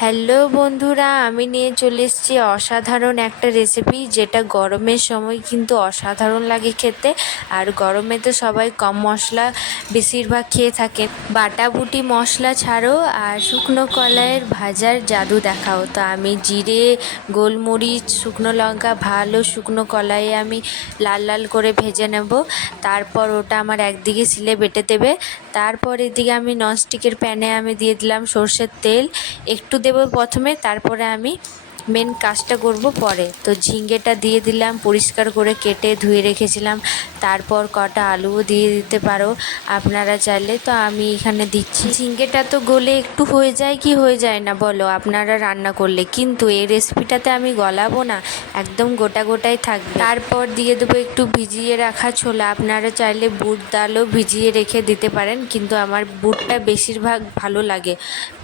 Hello বন্ধুরা, আমি নিয়ে চলে এসেছি অসাধারণ একটা রেসিপি, যেটা গরমের সময় কিন্তু অসাধারণ লাগে খেতে। আর গরমে তো সবাই কম মশলা বেশিরভাগ খেয়ে থাকেন। বাটাবুটি মশলা ছাড়ো আর শুকনো কলাইয়ের ভাজার জাদু দেখাও। তো আমি জিরে, গোলমরিচ, শুকনো লঙ্কা ভালো শুকনো কলাইয়ে আমি লাল লাল করে ভেজে নেব। তারপর ওটা আমার একদিকে সিলে বেটে দেবে। তারপর এদিকে আমি ননস্টিকের প্যানে আমি দিয়ে দিলাম সর্ষের তেল একটু দেব প্রথমে, তারপরে আমি মেন কাজটা করব পরে। তো ঝিঙ্গেটা দিয়ে দিলাম, পরিষ্কার করে কেটে ধুয়ে রেখেছিলাম। তারপর কটা আলুও দিয়ে দিতে পারো আপনারা চাইলে। তো আমি এখানে দিচ্ছি। ঝিঙ্গেটা তো গলে একটু হয়ে যায় কি হয়ে যায় না বলো আপনারা রান্না করলে, কিন্তু এই রেসিপিটাতে আমি গলাবো না, একদম গোটা গোটাই থাকবে। তারপর দিয়ে দেবো একটু ভিজিয়ে রাখা ছোলা। আপনারা চাইলে বুট ডালও ভিজিয়ে রেখে দিতে পারেন, কিন্তু আমার বুটটা বেশিরভাগ ভালো লাগে।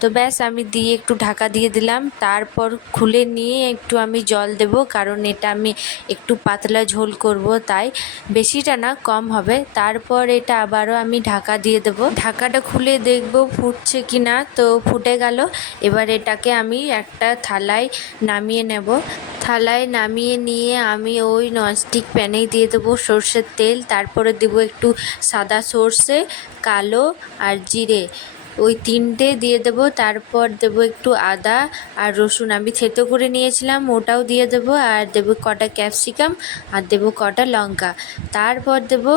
তো ব্যাস আমি দিয়ে একটু ঢাকা দিয়ে দিলাম। তারপর খুলে নিয়ে একটু আমি জল দেব, কারণ এটা আমি একটু পাতলা ঝোল করব, তাই বেশিটা না, কম হবে। তারপর এটা আবারও আমি ঢাকা দিয়ে দেব। ঢাকাটা খুলে দেখব ফুটছে কি না। তো ফুটে গেল। এবার এটাকে আমি একটা থালায় নামিয়ে নেব। থালায় নামিয়ে নিয়ে আমি ওই ননস্টিক প্যানেই দিয়ে দেবো সর্ষের তেল। তারপরে দেবো একটু সাদা সর্ষে, কালো আর জিরে, ওই তিনটে দিয়ে দেবো। তারপর দেবো একটু আদা আর রসুন আমি থেতো করে নিয়েছিলাম, ওটাও দিয়ে দেবো। আর দেবো কটা ক্যাপসিকাম, আর দেবো কটা লঙ্কা। তারপর দেবো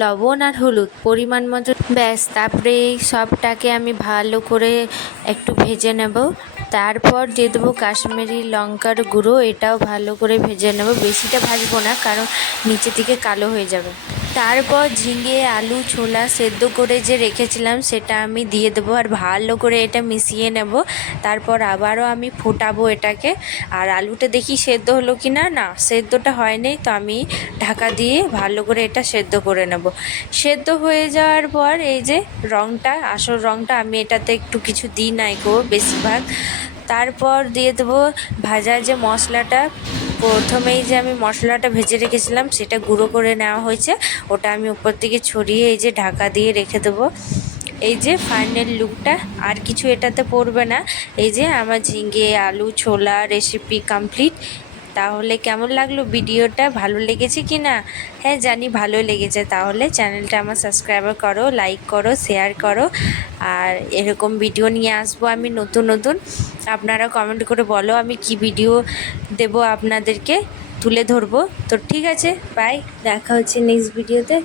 লবণ আর হলুদ পরিমাণ মতো। ব্যাস, তারপরে এই সবটাকে আমি ভালো করে একটু ভেজে নেব। তারপর দিয়ে দেবো কাশ্মীরি লঙ্কার গুঁড়ো, এটাও ভালো করে ভেজে নেব। বেশিটা ভাজবো না, কারণ নিচে থেকে কালো হয়ে যাবে। তারপর ঝিঙে, আলু, ছোলা সেদ্ধ করে যে রেখেছিলাম সেটা আমি দিয়ে দেবো, আর ভালো করে এটা মিশিয়ে নেব। তারপর আবারও আমি ফোটাবো এটাকে। আর আলুটা দেখি সেদ্ধ হলো কি না। না, সেদ্ধটা হয়নি, তো আমি ঢাকা দিয়ে ভালো করে এটা সেদ্ধ করে নেব। সেদ্ধ হয়ে যাওয়ার পর এই যে রঙটা, আসল রঙটা, আমি এটাতে একটু কিছু দিই নাই গো বেশিরভাগ। তারপর দিয়ে দেবো ভাজা যে মশলাটা, প্রথমেই যে আমি মশলাটা ভেজে রেখেছিলাম সেটা গুঁড়ো করে নেওয়া হয়েছে, ওটা আমি উপর থেকে ছড়িয়ে এই যে ঢাকা দিয়ে রেখে দেবো। এই যে ফাইনাল লুকটা, আর কিছু এটাতে পড়বে না। এই যে আমার ঝিঙে, আলু, ছোলা রেসিপি কমপ্লিট। তাহলে কেমন লাগলো ভিডিওটা, ভালো লেগেছে কি না? হ্যাঁ জানি ভালো লেগেছে। তাহলে চ্যানেলটা আমার সাবস্ক্রাইব করো, লাইক করো, শেয়ার করো। আর এরকম ভিডিও নিয়ে আসবো আমি নতুন নতুন। আপনারা কমেন্ট করে বলো আমি কি ভিডিও দেব আপনাদেরকে তুলে ধরবো। তো ঠিক আছে, বাই, দেখা হচ্ছে নেক্সট ভিডিওতে।